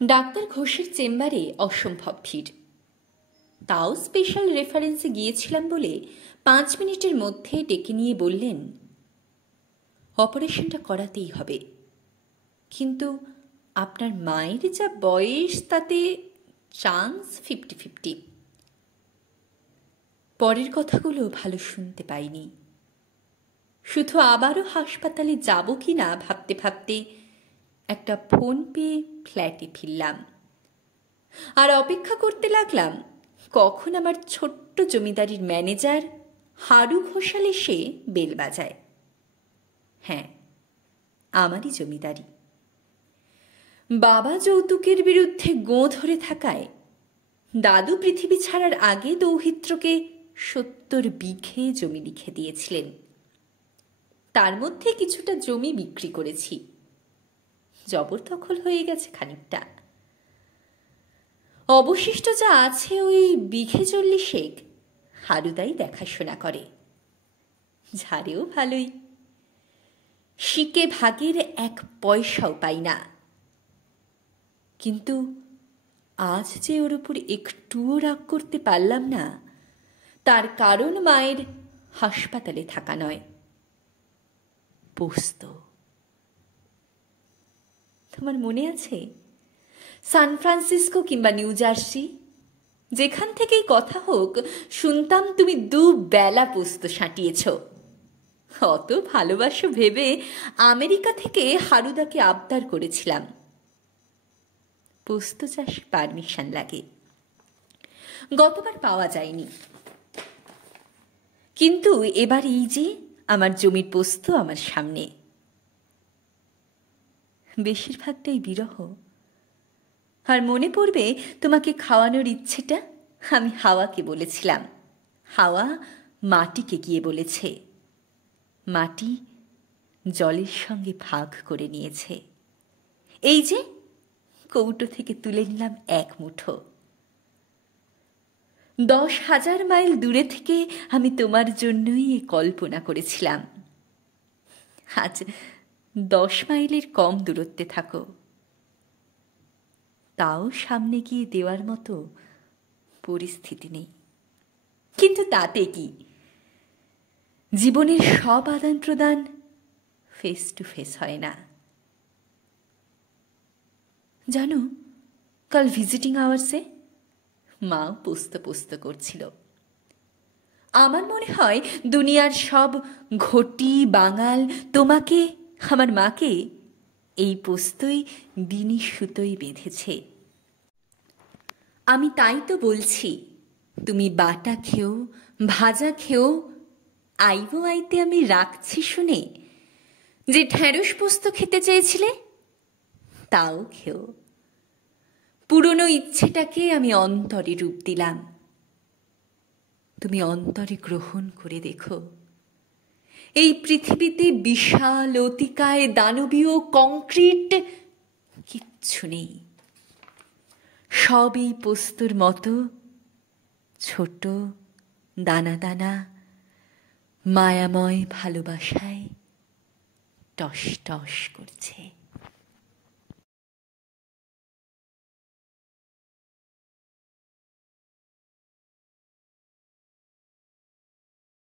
Doctor ঘোষের চেম্বারে অসম্ভব ভিড়। তাও স্পেশাল রেফারেন্সে গিয়েছিলাম বলে 5 মিনিটের মধ্যে ডেকে নিয়ে বললেন, অপারেশনটা করাতেই হবে, কিন্তু আপনার মায়ের যা বয়স তাতে চান্স 50-50। পরের কথাগুলো ভালো শুনতে পাইনি। শুধু আবারও হাসপাতালে যাব কি না ভাবতে ভাবতে একটা ফোন পেয়ে ফ্ল্যাটে ফিরলাম, আর অপেক্ষা করতে লাগলাম কখন আমার ছোট্ট জমিদারির ম্যানেজার হারু ঘোষাল এসে বেল বাজায়। হ্যাঁ, আমারই জমিদারি। বাবা যৌতুকের বিরুদ্ধে গোঁ ধরে থাকায় দাদু পৃথিবী ছাড়ার আগে দৌহিত্রকে 70 বিঘে জমি লিখে দিয়েছিলেন। তার মধ্যে কিছুটা জমি বিক্রি করেছি, জবরদখল হয়ে গেছে খানিকটা। অবশিষ্ট যা আছে ওই বিঘে 40 হারুদাই দেখাশোনা করে, ঝাড়েও ভালোই। শিকে ভাগের 1 পয়সাও পাই না। কিন্তু আজ যে ওর উপর একটুও রাগ করতে পারলাম না, তার কারণ মায়ের হাসপাতালে থাকা নয়, পোস্ত। তোমার মনে আছে, সান ফ্রান্সিসকো কিংবা নিউ জার্সি যেখান থেকেই কথা হোক, শুনতাম তুমি 2 বেলা পোস্ত সাঁটিয়েছ। অত ভালোবাসো ভেবে আমেরিকা থেকে হারুদাকে আবদার করেছিলাম। পোস্ত চাষে পারমিশন লাগে, গতবার পাওয়া যায়নি। কিন্তু এবার এই যে আমার জমির পোস্ত আমার সামনে। বেশিরভাগটাই বিরহ। আর মনে পড়বে তোমাকে খাওয়ানোর ইচ্ছেটা আমি হাওয়াকে বলেছিলাম, হাওয়া মাটিকে গিয়ে বলেছে, মাটি জলের সঙ্গে ভাগ করে নিয়েছে। এই যে কৌটো থেকে তুলে নিলাম 1 মুঠো। 10,000 মাইল দূরে থেকে আমি তোমার জন্যই এ কল্পনা করেছিলাম। আজ 10 মাইলের কম দূরত্বে থাকো, তাও সামনে গিয়ে দেওয়ার মতো পরিস্থিতি নেই। কিন্তু তাতে কি, জীবনের সব আদান প্রদান ফেস টু ফেস হয় না। জানো, কাল ভিজিটিং আওয়ার্সে মাও পোস্ত পোস্ত করছিল। আমার মনে হয় দুনিয়ার সব ঘটি বাঙাল তোমাকে, আমার মাকে এই পোস্তই বিনি সুতোই বেঁধেছে। আমি তাই তো বলছি, তুমি বাটা খেও, ভাজা খেও, আইবো আইতে আমি রাখছি শুনে। যে ঢেঁড়স পোস্ত খেতে চেয়েছিলে তাও খেও। পুরনো ইচ্ছেটাকে আমি অন্তরে রূপ দিলাম, তুমি অন্তরে গ্রহণ করে দেখো। এই পৃথিবীতে বিশাল অতিকায় দানবীয় কংক্রিট কিচ্ছু নেই, সব এই পোস্তর মতো ছোট দানা দানা মায়াময় ভালোবাসায় টস টস করছে।